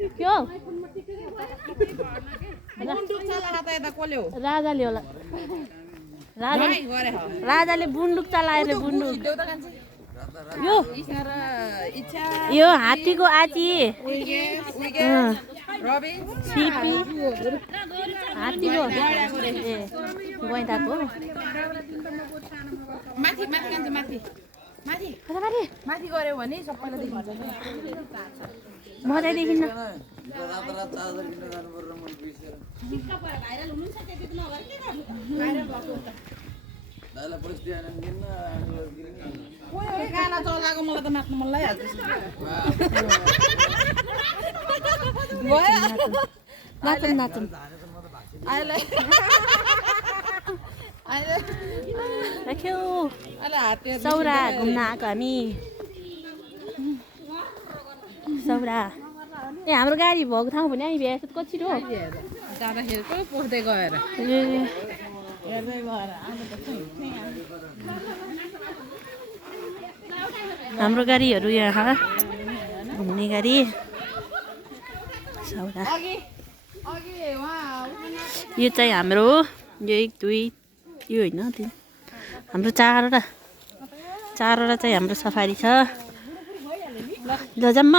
के हो राजाले होला राजाले बुन्डुक चलाएर बुन्डुक यो हात्तीको आची शिल्पी हात्तीको गैँडाको माथि माथि कान्छ माथि माथि माथि गऱ्यो भने सबैलाई देखिन्छ मजाइ देखिन्न गाना चलाएको मलाई त नाच्नु मन लागिहाल्छ नाचौँ नाचौँ सौरा घुम्न आएको हामी सौरा ए हाम्रो गाडी भएको ठाउँ भने आइ भ्याए कति हो जाँदाखेरि पो पोख्दै गएर हाम्रो गाडीहरू यहाँ घुम्ने गाडी सौरा यो चाहिँ हाम्रो यो 1 2 यो होइन त्यो हाम्रो चारवटा चाहिँ हाम्रो सफारी छ ल जम्म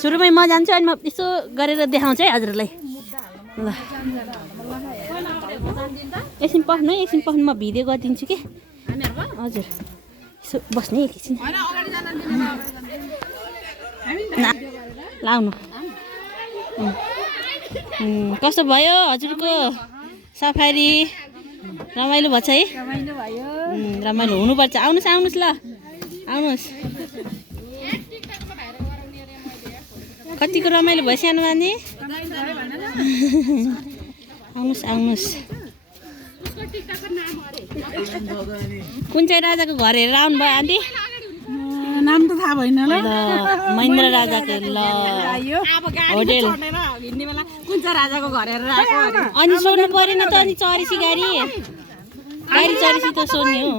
सुरुमै म जान्छु अनि म यसो गरेर देखाउँछु है हजुरलाई ल एकछिन पस्नु है एकछिन पस्नु म भिडियो गरिदिन्छु कि हजुर यसो बस्ने एकछिन लाउनु कस्तो भयो हजुरको सफारी रमाइलो भएछ है रमाइलो हुनुपर्छ आउनुहोस् आउनुहोस् ल आउनुहोस् कतिको रमाइलो भयो सानो नानी आउनुहोस् आउनुहोस् कुन चाहिँ राजाको घर हेरेर आउनुभयो आन्टी नाम त थाहा भएन ल महेन्द्र राजाको ल होटेल कुन चाहिँ राजाको घर हेरेर आएको अनि सोध्नु परेन त अनि चरेसी गाडी चरेसी त सोध्ने हो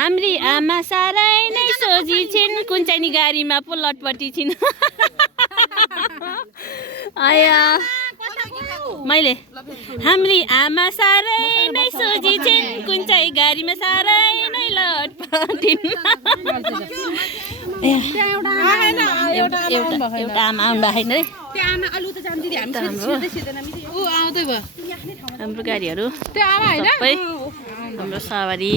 हाम्री आमा साह्रै नै सोझी छिन् कुन चाहिँ नि गाडीमा पो लटपटी छिन् आया मैले हाम्री आमा साह्रै नै सोझी छिन् कुन चाहिँ गाडीमा साह्रै नै लटपटी एउटा आमा आउनु भएको छैन रे हाम्रो गाडीहरू सबै हाम्रो सवारी